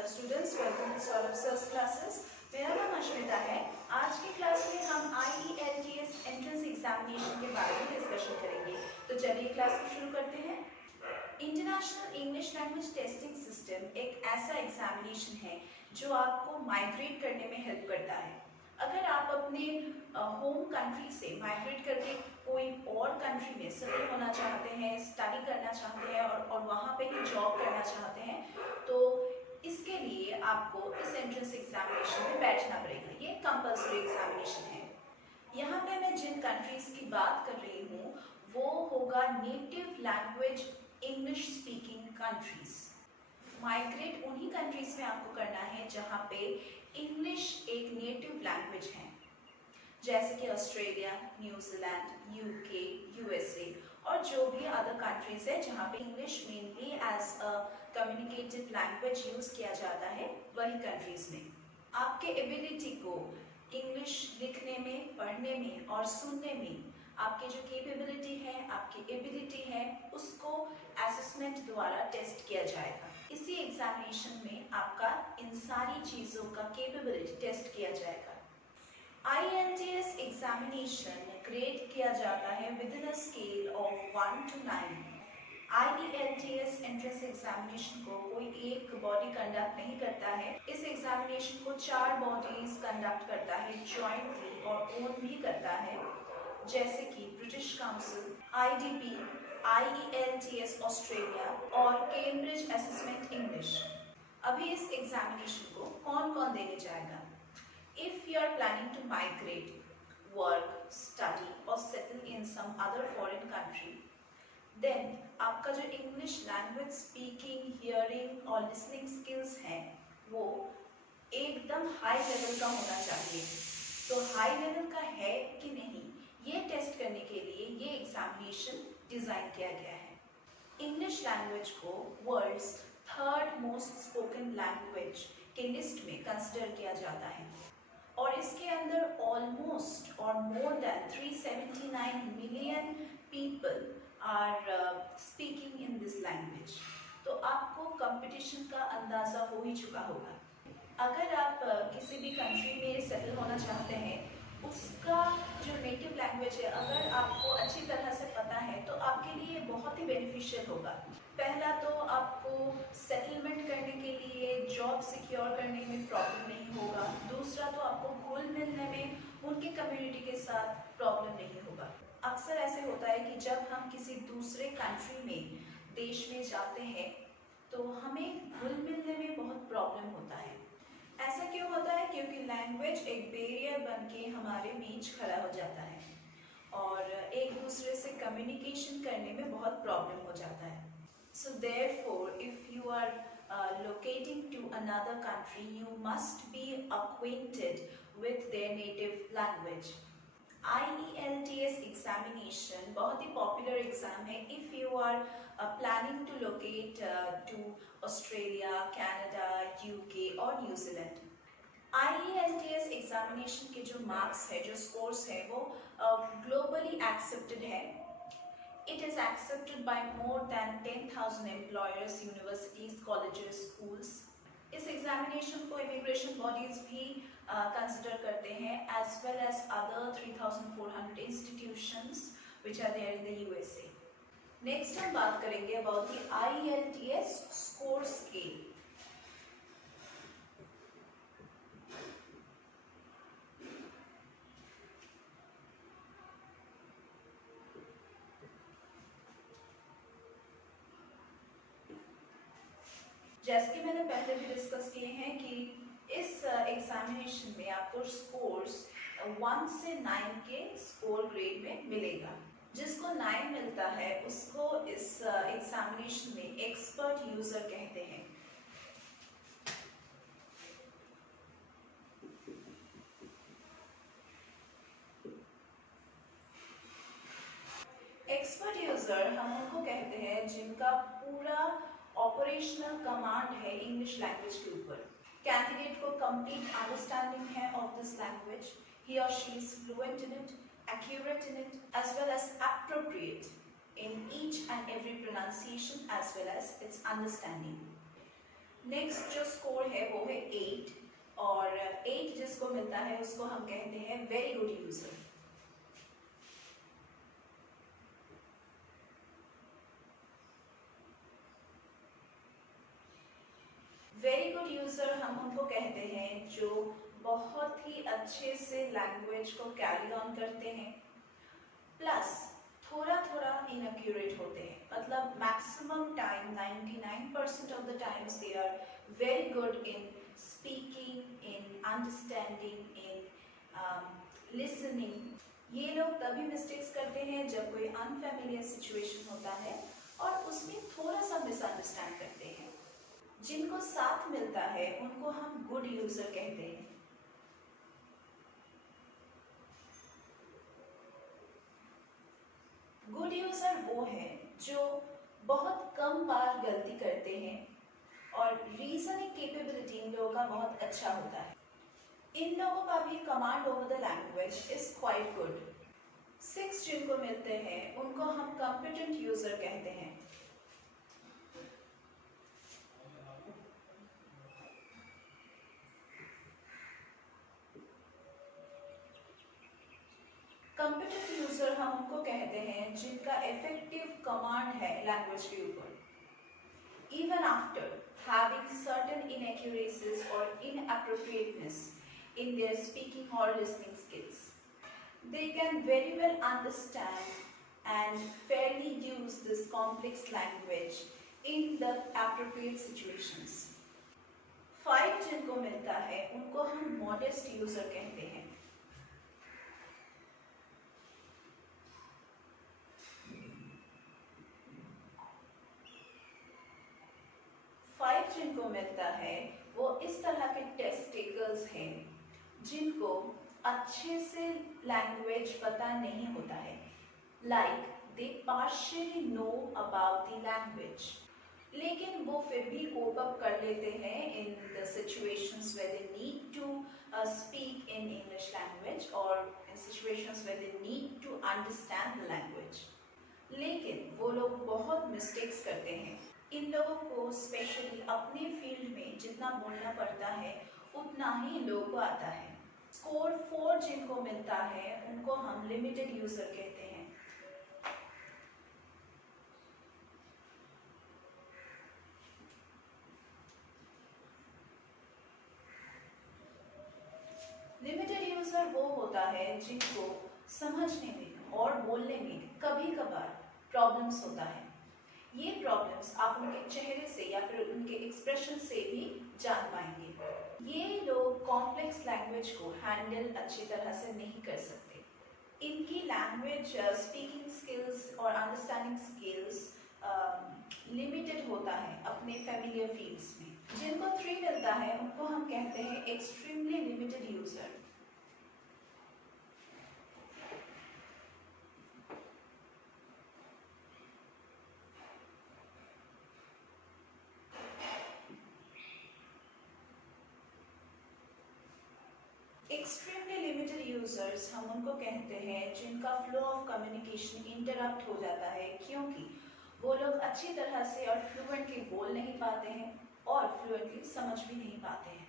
Hello students, welcome to Saurabh sir's classes. मेरा नाम अश्मिता है। आज की क्लास में हम IELTS एंट्रेंस एग्जामिनेशन के बारे में डिस्कशन करेंगे। तो चलिए क्लास को शुरू करते हैं। International English language testing system एक ऐसा एग्जामिनेशन है जो आपको माइग्रेट करने में हेल्प करता है। अगर आप अपने होम कंट्री से माइग्रेट करके कोई और कंट्री में सेटल होना चाहते हैं, स्टडी करना चाहते हैं और वहाँ पे ही जॉब करना चाहते हैं, तो इसके लिए आपको इस एंट्रेंस एग्जामिनेशन में बैठना पड़ेगा। ये कंपल्सरी एग्जामिनेशन है। यहाँ पे मैं जिन कंट्रीज की बात कर रही हूँ वो होगा native language English speaking countries. Migrate उन्हीं कंट्रीज में आपको करना है जहाँ पे इंग्लिश एक नेटिव लैंग्वेज है, जैसे कि ऑस्ट्रेलिया, न्यूजीलैंड, UK, USA और जो भी अदर कंट्रीज है जहाँ पे English mainly as a communicative language use किया जाता है, वही कंट्रीज में। आपके एबिलिटी को इंग्लिश लिखने में, पढ़ने में और सुनने में आपकी जो कैपेबिलिटी है, आपकी एबिलिटी है, उसको असेसमेंट द्वारा टेस्ट किया जाएगा। इसी एग्जामिनेशन में आपका इन सारी चीज़ों का कैपेबिलिटी टेस्ट किया जाएगा। IELTS एग्जामिनेशन ग्रेड किया जाता है with in a scale of 1 to 9। IELTS entrance examination को कोई एक बॉडी कंडक्ट नहीं करता है। इस एग्जामिनेशन को 4 बॉडीज कंडक्ट करता है, जॉइंटली और ओन भी करता है, जैसे कि British council, IDP, IELTS Australia और कैम्ब्रिज असेसमेंट इंग्लिश। अभी इस एग्जामिनेशन को कौन कौन देने जाएगा? If you are planning to migrate, work, study or settle in some other foreign country, then आपका जो इंग्लिश लैंग्वेज स्पीकिंग, हियरिंग और लिसनिंग स्किल्स हैं वो एकदम हाई लेवल का होना चाहिए। तो हाई लेवल का है कि नहीं, ये टेस्ट करने के लिए ये एग्जामिनेशन डिज़ाइन किया गया है। इंग्लिश लैंग्वेज को world's 3rd most spoken language के लिस्ट में कंसिडर किया जाता है और इसके अंदर ऑलमोस्ट और more than 379 million people are speaking in this language. तो आपको कंपटीशन का अंदाज़ा हो ही चुका होगा। अगर आप किसी भी कंट्री में सेटल होना चाहते हैं, उसका जो नेटिव लैंग्वेज है अगर आपको अच्छी तरह से पता है तो आपके लिए बहुत ही बेनिफिशियल होगा। पहला तो आपको सेटलमेंट करने के लिए, जॉब सिक्योर करने में प्रॉब्लम नहीं होगा। दूसरा तो आपको घुल मिलने में उनके कम्युनिटी के साथ प्रॉब्लम नहीं होगा। अक्सर ऐसे होता है कि जब हम किसी दूसरे कंट्री में, देश में जाते हैं तो हमें घुल मिलने में बहुत प्रॉब्लम होता है। ऐसा क्यों होता है? क्योंकि लैंग्वेज एक बैरियर बन के हमारे बीच खड़ा हो जाता है और एक दूसरे से कम्युनिकेशन करने में बहुत प्रॉब्लम हो जाता है। So therefore, if you are locating to another country, you must be acquainted with their native language. IELTS examination बहुत ही पॉपुलर एग्जाम है। If you are planning to locate to Australia, Canada, UK और New Zealand. IELTS examination के जो marks है, जो scores है, वो ग्लोबली एक्सेप्टेड है। It is accepted by more than 10,000 employers, universities, colleges, schools. इस एग्जामिनेशन को इमिग्रेशन बॉडीज भी कंसिडर करते हैं, as well as other 3,400 institutions which are there in the USA. Next हम बात करेंगे about the IELTS score scale. जैसे कि मैंने पहले भी डिस्कस किए हैं कि इस एग्जामिनेशन में आपको स्कोर्स 1 से 9 के स्कोर ग्रेड में मिलेगा। जिसको 9 मिलता है उसको इस एग्जामिनेशन में एक्सपर्ट यूजर कहते हैं। एक्सपर्ट यूजर हम उनको कहते हैं जिनका पूरा ऑपरेशनल कमांड है इंग्लिश लैंग्वेज के ऊपर। कैंडिडेट को कंप्लीट अंडरस्टैंडिंग है ऑफ दिस लैंग्वेज, ही और she is fluent in it, accurate in it, as well as appropriate in each and every pronunciation as well as its understanding. Next जो score है वो है 8, और 8 जिसको मिलता है उसको हम कहते हैं very good user. Very good user हम उनको कहते हैं जो बहुत ही अच्छे से लैंग्वेज को कैरी ऑन करते हैं, प्लस थोड़ा थोड़ा इनएक्यूरेट होते हैं। मतलब maximum time 99% of the times they are very good in speaking, in understanding, in listening. ये लोग तभी मिस्टेक्स करते हैं जब कोई अनफेमिलियर सिचुएशन होता है और उसमें थोड़ा सा मिसअंडरस्टैंड करते हैं। जिनको साथ मिलता है उनको हम गुड यूजर कहते हैं। गुड यूजर वो है जो बहुत कम बार गलती करते हैं और रीजनिंग कैपेबिलिटी इन लोगों का बहुत अच्छा होता है। इन लोगों का भी command over the language is quite good. 6 जिनको मिलते हैं उनको हम कॉम्पिटेंट यूजर कहते हैं। कॉम्पिटेंट यूजर हम उनको कहते हैं जिनका इफेक्टिव कमांड है लैंग्वेज के ऊपर, even after having certain inaccuracies or inappropriateness in their speaking or listening skills. They can very well understand and fairly use this complex language in the appropriate situations. 5 जिनको मिलता है उनको हम modest user कहते हैं। जिनको मिलता है वो इस तरह के टेस्ट टेकर्स हैं जिनको अच्छे से लैंग्वेज पता नहीं होता है, like they partially know about the language, लेकिन वो फिर भी कोप अप कर लेते हैं in the situations where they need to speak in English language और in situations where they need to understand the language. लेकिन वो लोग बहुत मिस्टेक्स करते हैं। इन लोगों को स्पेशली अपने फील्ड में जितना बोलना पड़ता है उतना ही इन लोगों को आता है। स्कोर 4 जिनको मिलता है उनको हम लिमिटेड यूजर कहते हैं। लिमिटेड यूजर वो होता है जिनको समझने में और बोलने में कभी कभार प्रॉब्लम्स होता है। ये प्रॉब्लम्स आप उनके चेहरे से या फिर उनके एक्सप्रेशन से भी जान पाएंगे। ये लोग कॉम्प्लेक्स लैंग्वेज को हैंडल अच्छी तरह से नहीं कर सकते। इनकी लैंग्वेज स्पीकिंग स्किल्स और अंडरस्टैंडिंग स्किल्स लिमिटेड होता है अपने फैमिलियर फील्ड्स में। जिनको 3 मिलता है उनको हम कहते हैं extremely limited user. Extremely limited users हम उनको कहते हैं जिनका फ्लो ऑफ कम्युनिकेशन इंटरप्ट हो जाता है, क्योंकि वो लोग अच्छी तरह से और फ्लुएंटली बोल नहीं पाते हैं और फ्लुएंटली समझ भी नहीं पाते हैं।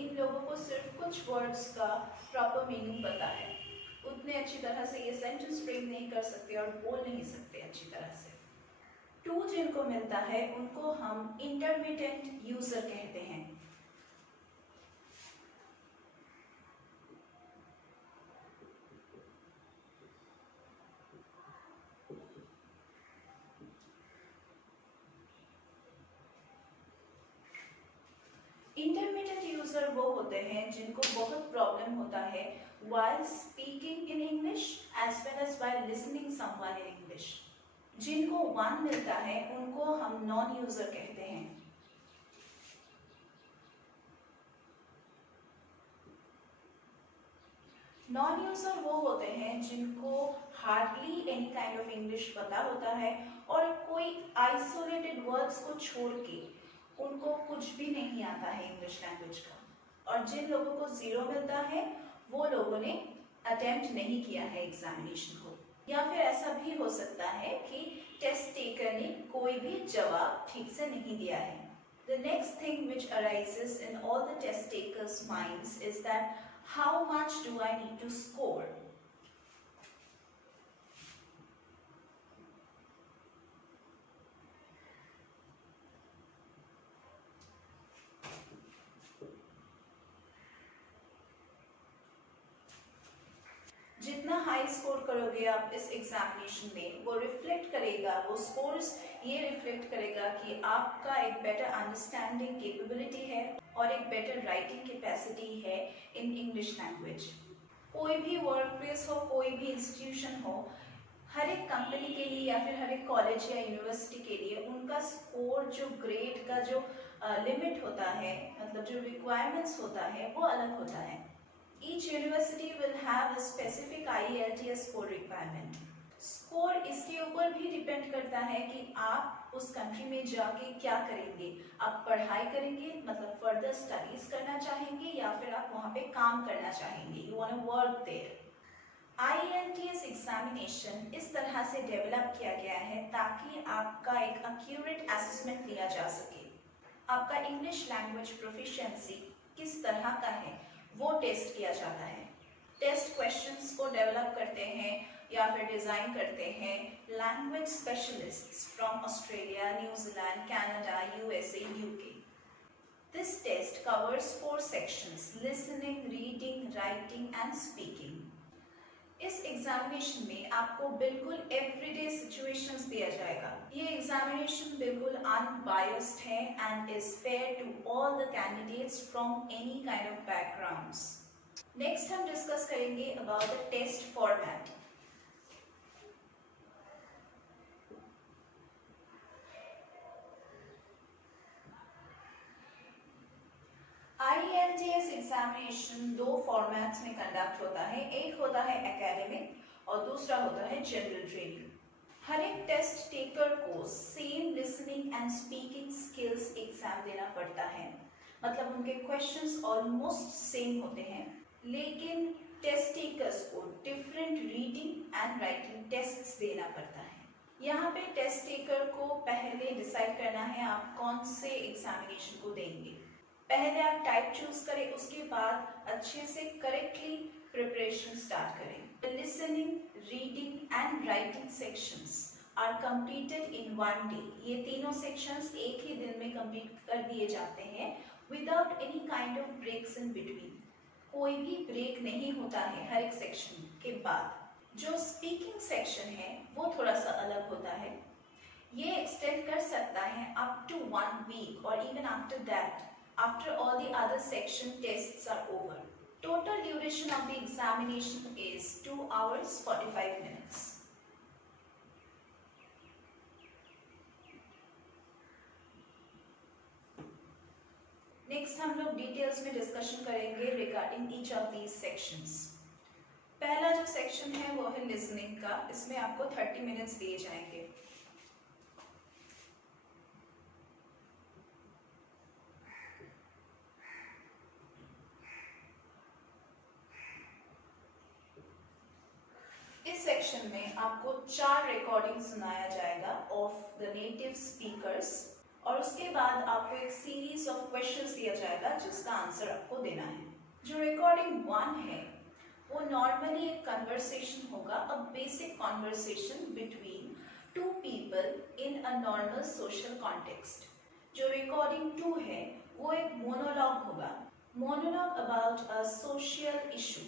इन लोगों को सिर्फ कुछ वर्ड्स का प्रॉपर मीनिंग पता है, उतने अच्छी तरह से ये सेंटेंस फ्रेम नहीं कर सकते और बोल नहीं सकते अच्छी तरह से। 2 जिनको मिलता है उनको हम इंटरमीडिएट यूजर कहते हैं। इंटरमीडिएट यूजर वो होते हैं जिनको बहुत प्रॉब्लम होता है while speaking in English as well as while listening someone in English। जिनको 1 मिलता है उनको हम नॉन यूजर कहते हैं। नॉन यूजर वो होते हैं जिनको hardly any kind of English पता होता है और कोई आइसोलेटेड वर्ड्स को छोड़ के उनको कुछ भी नहीं आता है इंग्लिश लैंग्वेज का। और जिन लोगों को 0 मिलता है वो लोगों ने अटेम्प्ट नहीं किया है एग्जामिनेशन को, या फिर ऐसा भी हो सकता है कि टेस्ट टेकर ने कोई भी जवाब ठीक से नहीं दिया है। The next thing which arises in all the test takers' minds is that how much do I need to score? जितना हाई स्कोर करोगे आप इस एग्जामिनेशन में, वो रिफ्लेक्ट करेगा, वो स्कोर्स ये रिफ्लेक्ट करेगा कि आपका एक बेटर अंडरस्टैंडिंग कैपेबिलिटी है और एक बेटर राइटिंग कैपेसिटी है इन इंग्लिश लैंग्वेज। कोई भी वर्क प्लेस हो, कोई भी इंस्टीट्यूशन हो, हर एक कंपनी के लिए या फिर हर एक कॉलेज या यूनिवर्सिटी के लिए उनका स्कोर, जो ग्रेड का जो लिमिट होता है, मतलब जो रिक्वायरमेंट्स होता है, वो अलग होता है। Each university will have a specific IELTS score requirement. Score इसके ऊपर भी डिपेंड करता है कि आप उस कंट्री में जाके क्या करेंगे। आप पढ़ाई करेंगे, मतलब फर्दर स्टडीज करना चाहेंगे, या फिर आप वहाँ पे काम करना चाहेंगे, you want to work there. IELTS examination इस तरह से डेवलप किया गया है ताकि आपका एक एक्यूरेट असेसमेंट लिया जा सके। आपका इंग्लिश लैंग्वेज प्रोफिशिएंसी किस तरह का है वो टेस्ट किया जाता है। टेस्ट क्वेश्चंस को डेवलप करते हैं या फिर डिज़ाइन करते हैं language specialists from Australia, New Zealand, Canada, USA, UK। This test covers 4 sections: listening, reading, writing and speaking. इस एग्जामिनेशन में आपको बिल्कुल एवरीडे सिचुएशंस दिया जाएगा। ये एग्जामिनेशन बिल्कुल अनबायस्ड है and is fair to all the candidates from any kind of backgrounds. Next हम डिस्कस करेंगे about the test format. IELTS examination 2 formats में कंडक्ट होता है। एक होता है एकेडमिक और दूसरा होता है जनरल ट्रेनिंग। हर एक टेस्ट टेकर को same listening and speaking skills exam देना पड़ता है, मतलब उनके क्वेश्चंस ऑलमोस्ट सेम होते हैं, लेकिन टेस्ट टेकर्स को different reading and writing tests देना पड़ता है। यहाँ पे टेस्ट टेकर को पहले डिसाइड करना है आप कौन से एग्जामिनेशन को देंगे। पहले आप टाइप चूज करें, उसके बाद अच्छे से करेक्टली प्रिपरेशन स्टार्ट करें। The listening, reading and writing sections are completed in one day. ये तीनों sections एक ही दिन में complete कर दिए जाते हैं without any kind of breaks in between. कोई भी break नहीं होता है हर एक section के बाद। जो speaking section है वो थोड़ा सा अलग होता है। ये extend कर सकता है up to 1 week or even after that, after all the other section tests are over. Total duration of the examination is 2 hours 45 minutes. Next हम लोग डिटेल्स में डिस्कशन करेंगे regarding each of these sections. पहला जो section है वो है listening का। इसमें आपको 30 मिनट्स दिए जाएंगे। इस सेक्शन में आपको 4 रिकॉर्डिंग सुनाया जाएगा ऑफ द नेटिव स्पीकर्स, और उसके बाद आपको एक सीरीज ऑफ क्वेश्चंस दिया जाएगा जिसका आंसर आपको देना है। जो रिकॉर्डिंग 1 है वो नॉर्मली एक कन्वर्सेशन होगा, a basic conversation between 2 people in a normal social context. जो रिकॉर्डिंग 2 है वो एक मोनोलॉग होगा, monologue about a social issue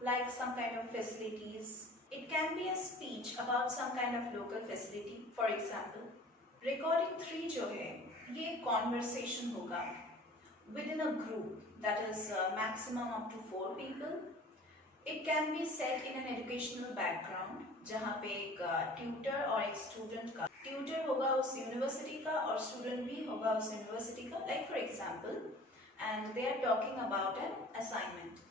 like some kind of facilities. It can be a speech about some kind of local facility, for example. Recording 3 जो है ये conversation होगा within a group, that is maximum up to 4 people. It can be set in an educational background, जहाँ पे एक tutor और एक student का, tutor होगा उस यूनिवर्सिटी का और student भी होगा उस यूनिवर्सिटी का, like for example, and they are talking about an assignment.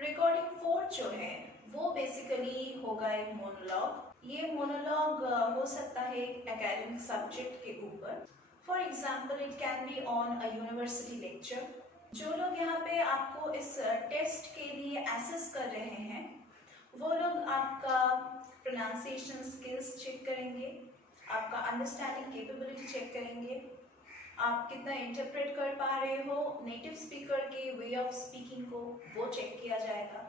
Recording 4 जो है वो बेसिकली होगा एक मोनोलॉग। ये मोनोलॉग हो सकता है एकेडमिक सब्जेक्ट के ऊपर, for example it can be on a university lecture. जो लोग यहाँ पे आपको इस टेस्ट के लिए एसेस कर रहे हैं वो लोग आपका प्रोनाउंसिएशन स्किल्स चेक करेंगे, आपका अंडरस्टैंडिंग कैपेबिलिटी चेक करेंगे, आप कितना इंटरप्रेट कर पा रहे हो नेटिव स्पीकर के वे ऑफ स्पीकिंग को, वो चेक किया जाएगा।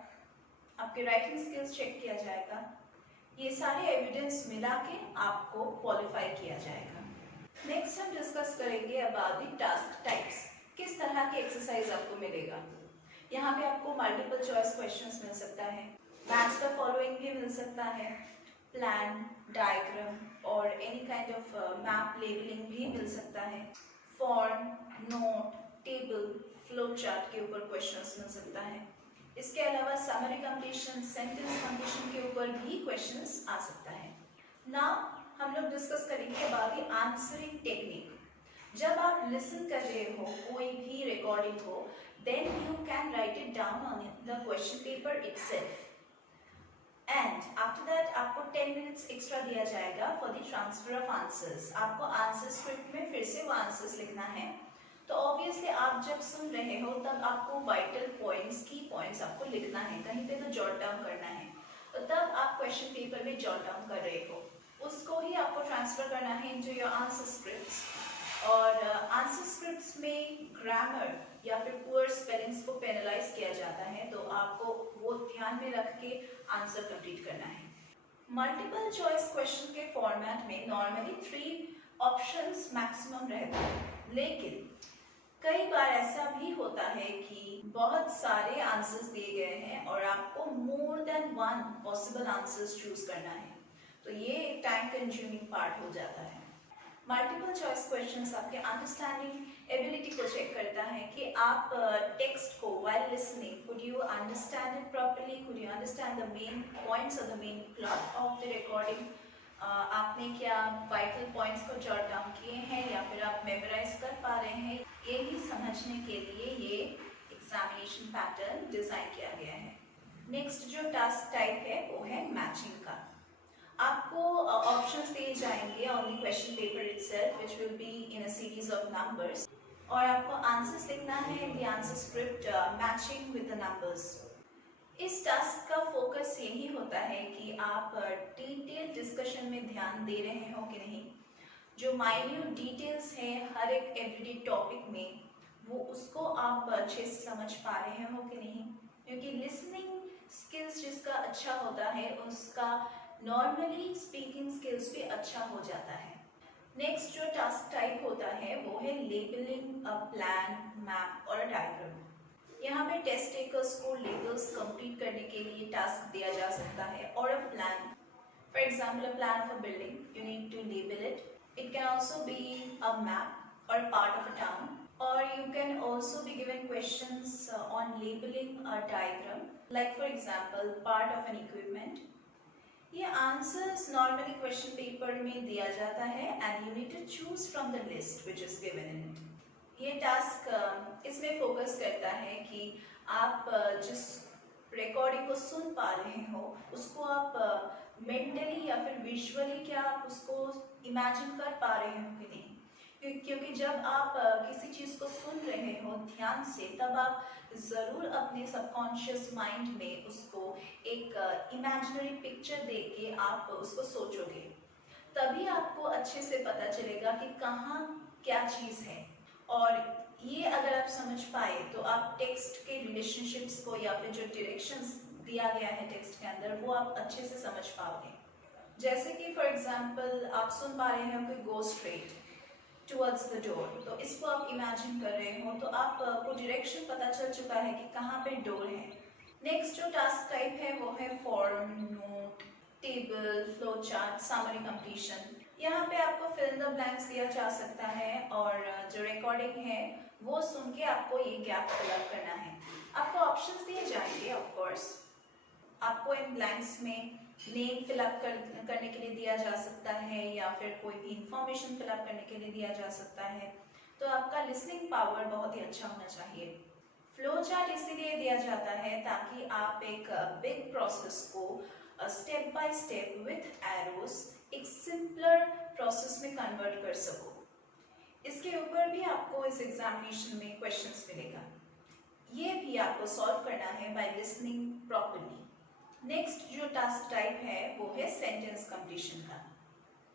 आपके राइटिंग स्किल्स चेक किया जाएगा। ये सारे एविडेंस मिला के आपको क्वालिफाई किया जाएगा। नेक्स्ट हम डिस्कस करेंगे अबाउट द टास्क टाइप्स। किस तरह की एक्सरसाइज आपको मिलेगा। यहाँ पे आपको मल्टीपल चॉइस क्वेश्चंस मिल सकता है, मैच द फॉलोइंग भी मिल सकता है, प्लान, डायग्राम और any kind of map labelling भी मिल सकता है, form, note, table, flow chart के ऊपर क्वेश्चंस मिल सकता है। इसके अलावा समरी कंप्लीशन, सेंटेंस कंप्लीशन के ऊपर भी क्वेश्चंस आ सकता है। नाउ हम लोग डिस्कस करेंगे अबाउट द आंसरिंग टेक्निक। जब आप लिसन कर रहे हो कोई भी रिकॉर्डिंग को, then you can write it down on the question paper itself and after that आपको 10 मिनट्स एक्स्ट्रा दिया जाएगा for the transfer of answers. आपको आंसर स्क्रिप्ट में फिर से वो आंसर्स लिखना है। तो ऑब्वियसली आप जब सुन रहे हो तब आपको वाइटल पॉइंट्स, की पॉइंट्स आपको लिखना है, कहीं पे तो जॉट डाउन करना है। तो तब आप क्वेश्चन पेपर में जॉट डाउन कर रहे हो, उसको ही आपको ट्रांसफर करना है इनटू योर आंसर स्क्रिप्ट्स। और आंसर स्क्रिप्ट्स में ग्रामर या फिर पुअर स्पेलिंग्स को पेनलाइज किया जाता है, तो आपको वो ध्यान में रख के आंसर कंप्लीट करना है। मल्टीपल चॉइस क्वेश्चन के फॉर्मेट में नॉर्मली 3 ऑप्शंस मैक्सिमम रहता है, लेकिन कई बार ऐसा भी होता है कि बहुत सारे आंसर्स दिए गए हैं और आपको more than 1 possible answers choose करना है, तो ये एक टाइम कंज्यूमिंग पार्ट हो जाता है। मल्टीपल चॉइस क्वेश्चंस आपके अंडरस्टैंडिंग एबिलिटी को चेक करता है कि आप टेक्स्ट को while listening could you understand it properly, could you understand the main points और the main plot of the recording. आपने क्या वाइटल पॉइंट्स को जॉट डाउन किए हैं या फिर आप मेमोराइज कर पा रहे हैं, यही समझने के लिए ये एग्जामिनेशन पैटर्न डिजाइन किया गया है। नेक्स्ट जो टास्क टाइप है वो है मैचिंग का। आपको ऑप्शंस दिए जाएंगे on the question paper itself which will be in a series of numbers, और आपको आंसर्स लिखना है in the answer script matching with the numbers. इस टास्क का फोकस यही होता है कि आप डिटेल डिस्कशन में ध्यान दे रहे हो कि नहीं, जो माइन्यूट डिटेल्स हैं हर एक एवरीडे टॉपिक में, वो उसको आप अच्छे से समझ पा रहे हो कि नहीं, क्योंकि लिसनिंग स्किल्स जिसका अच्छा होता है उसका नॉर्मली स्पीकिंग स्किल्स भी अच्छा हो जाता है। नेक्स्ट जो टास्क टाइप होता है वो है लेबलिंग अ प्लान, मैप और डायग्राम। यहाँ पे टेस्ट टेकर्स को लेबल्स कंप्लीट करने के लिए टास्क दिया जा सकता है, और a plan, for example a plan of a building, you need to label it. It can also be a map or part of a town, or you can also be given questions on labeling a diagram, like for example part of an equipment. ये answers normally question paper में दिया जाता है and you need to choose from the list which is given in it. ये task इसमें focus करता है कि आप जिस रिकॉर्डिंग को सुन पा रहे हो उसको आप मेंटली या फिर विजुअली क्या आप उसको इमेजिन कर पा रहे हो कि नहीं, क्योंकि जब आप किसी चीज़ को सुन रहे हो ध्यान से, तब आप ज़रूर अपने सबकॉन्शियस माइंड में उसको एक इमेजिनरी पिक्चर देख के आप उसको सोचोगे, तभी आपको अच्छे से पता चलेगा कि कहाँ क्या चीज़ है। और ये अगर आप समझ पाए तो आप टेक्स्ट के रिलेशनशिप्स को या फिर जो डायरेक्शंस दिया गया है टेक्स्ट के अंदर वो आप अच्छे से समझ पाओगे। जैसे कि फॉर एग्जांपल आप सुन पा रहे हो कि go straight towards the door, तो इसको आप इमेजिन कर रहे हो तो आपको डायरेक्शन पता चल चुका है कि कहाँ पे डोर है। नेक्स्ट जो टास्क टाइप है वो है form, note, table, flow chart, summary completion. यहाँ पे आपको फिल द ब्लैंक्स दिया जा सकता है और जो रिकॉर्डिंग है वो सुन के आपको ये गैप फिल अप करना है। आपको ऑप्शंस दिए जाएंगे ऑफ कोर्स, आपको इन ब्लैंक्स में नेम फिल अप करने के लिए दिया जा सकता है या फिर कोई भी इंफॉर्मेशन फिल अप करने के लिए दिया जा सकता है, तो आपका लिसनिंग पावर बहुत ही अच्छा होना चाहिए। फ्लो चार्ट इसीलिए दिया जाता है ताकि आप एक बिग प्रोसेस को step by step with arrows एक सिंपलर प्रोसेस में कन्वर्ट कर सको। इसके ऊपर भी आपको इस एग्जामिनेशन में क्वेश्चंस मिलेगा, ये भी आपको सॉल्व करना है बाय लिसनिंग प्रॉपर्ली। नेक्स्ट जो टास्क टाइप है वो है सेंटेंस कंप्लीशन का।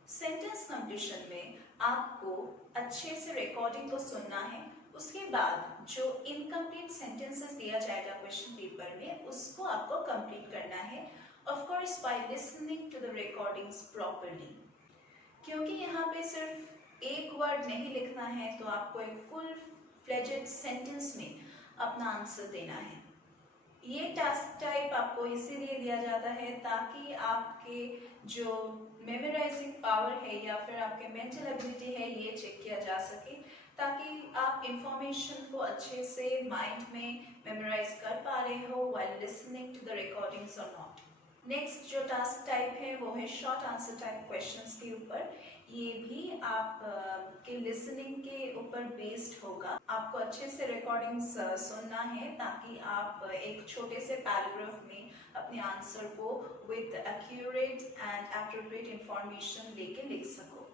सेंटेंस कंप्लीशन में आपको अच्छे से रिकॉर्डिंग को सुनना है। उसके बाद जो इनकम्प्लीट सेंटेंसेस दिया जाएगा क्वेश्चन पेपर में, उसको आपको कंप्लीट करना है, of course by listening to the recordings properly. क्योंकि यहाँ पे सिर्फ एक वर्ड नहीं लिखना है, तो आपको एक फुल फ्लेजेड सेंटेंस में अपना आंसर देना है। ये टास्क टाइप आपको इसीलिए दिया जाता है ताकि आपके जो मेमोराइजिंग पावर है या फिर आपके मेंटल एबिलिटी है, ये चेक किया जा सके, ताकि आप इंफॉर्मेशन को अच्छे से माइंड में मेमोराइज कर पा रहे हो while listening to the recordings और नॉट। नेक्स्ट जो टास्क टाइप है वो है शॉर्ट आंसर टाइप क्वेश्चंस के ऊपर। ये भी आप के लिसनिंग के ऊपर बेस्ड होगा। आपको अच्छे से रिकॉर्डिंग्स सुनना है ताकि आप एक छोटे से पैराग्राफ में अपने आंसर को with accurate and appropriate information लेके लिख सको।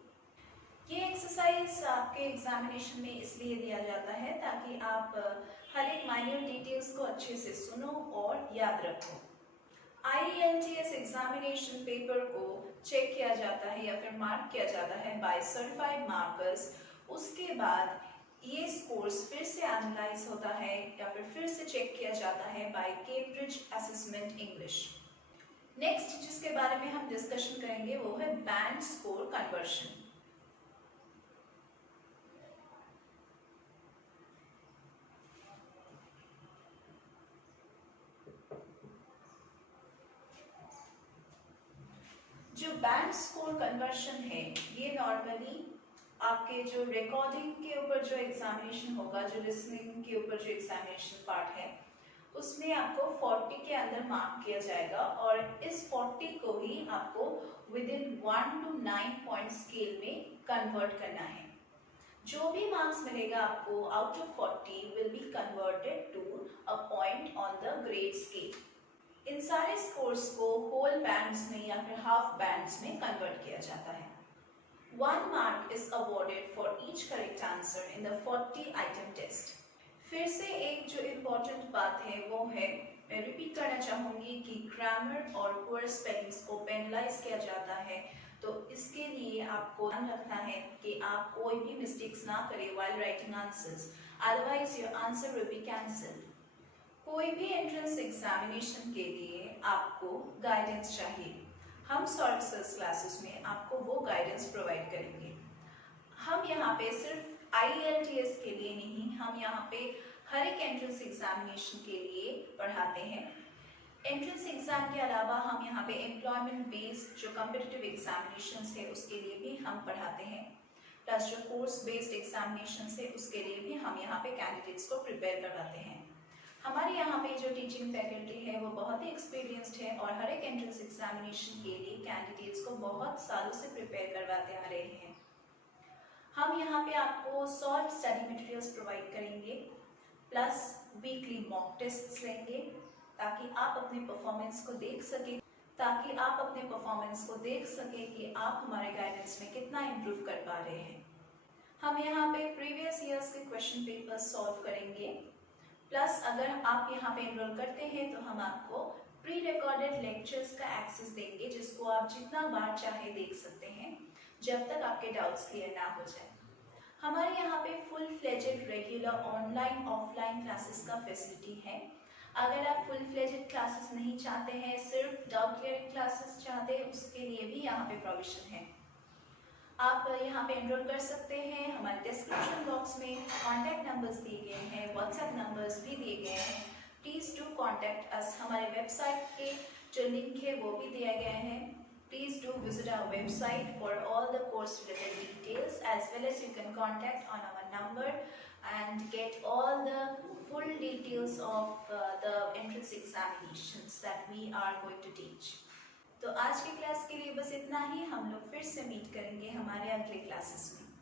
ये एक्सरसाइज आपके एग्जामिनेशन में इसलिए दिया जाता है ताकि आप हर एक माइन्यूट डिटेल्स को अच्छे से सुनो और याद रखो। IELTS एग्जामिनेशन पेपर को चेक किया जाता है या फिर मार्क किया जाता है बाय सर्टिफाइड मार्कर्स। उसके बाद ये स्कोर्स फिर से एनालाइज होता है या फिर से चेक किया जाता है by Cambridge assessment English. Next जिसके बारे में हम डिस्कशन करेंगे वो है बैंड स्कोर कन्वर्शन। जो बैंड स्कोर कन्वर्शन है, ये नॉर्मली आपके जो रिकॉर्डिंग के ऊपर जो एग्जामिनेशन होगा, जो लिसनिंग के ऊपर जो एग्जामिनेशन पार्ट है, उसमें आपको 40 के अंदर मार्क किया जाएगा और इस 40 को ही आपको within 1 to 9 point scale में कन्वर्ट करना है। जो भी मार्क्स मिलेगा आपको out of 40 will be converted to a point on the grade scale. इन सारे स्कोर्स को होल बैंड्स में या फिर हाफ बैंड्स में कन्वर्ट किया जाता है। 1 mark is awarded for each correct answer in the 40 item test। फिर से एक जो इम्पोर्टेंट बात है वो है, मैं रिपीट करना चाहूँगी कि ग्रामर और पुअर स्पेलिंग्स को पेनलाइज किया जाता है। तो इसके लिए आपको ध्यान रखना है कि आप कोई भी मिस्टेक्स ना करें while writing answers, otherwise your answer will be cancelled। कोई भी एंट्रेंस एग्जामिनेशन के लिए आपको गाइडेंस चाहिए। हम सर्विसेज क्लासेस में आपको वो गाइडेंस प्रोवाइड करेंगे। हम यहाँ पे सिर्फ IELTS के लिए नहीं, हम यहाँ पे हर एक एंट्रेंस एग्जामिनेशन के लिए पढ़ाते हैं। एंट्रेंस एग्जाम के अलावा हम यहाँ पे एम्प्लॉयमेंट बेस्ड जो कॉम्पिटिटिव एग्जामिनेशन है उसके लिए भी हम पढ़ाते हैं, प्लस जो कोर्स बेस्ड एग्जामिनेशन है उसके लिए भी हम यहाँ पे कैंडिडेट्स को प्रिपेयर करवाते हैं। हमारे यहाँ पे जो टीचिंग फैकल्टी है वो बहुत ही एक्सपीरियंस्ड है और हर एक एंट्रेंस एग्जामिनेशन के लिए कैंडिडेट्स को बहुत सालों से प्रिपेयर करवाते आ रहे हैं। हम यहाँ पे आपको सॉल्व स्टडी मटेरियल्स प्रोवाइड करेंगे, प्लस वीकली मॉक टेस्ट्स लेंगे ताकि आप अपने परफॉर्मेंस को देख सकें कि आप हमारे गाइडेंस में कितना इम्प्रूव कर पा रहे हैं। हम यहाँ पे प्रीवियस ईयर्स के क्वेश्चन पेपर सॉल्व करेंगे, प्लस अगर आप यहाँ पे एनरोल करते हैं तो हम आपको प्री रिकॉर्डेड लेक्चर्स का एक्सेस देंगे जिसको आप जितना बार चाहे देख सकते हैं जब तक आपके डाउट्स क्लियर ना हो जाए। हमारे यहाँ पे full fledged regular online offline classes का फैसिलिटी है। अगर आप फुल फ्लेजेड क्लासेस नहीं चाहते हैं, सिर्फ डाउट क्लियरिंग क्लासेस चाहते हैं, उसके लिए भी यहाँ पे प्रोविजन है। आप यहाँ पे एनरोल कर सकते हैं। हमारे डिस्क्रिप्शन बॉक्स में कॉन्टैक्ट नंबर्स दिए गए हैं, व्हाट्सएप नंबर्स भी दिए गए हैं। Please do contact us. हमारे वेबसाइट के जो लिंक है वो भी दिया गया है। Please do visit our website for all the course related details, as well as you can contact on our number and get all the full details of the entrance examinations that we are going to teach। तो आज की class के लिए बस इतना ही। हम लोग फिर से मीट करेंगे हमारे अगले क्लासेस में।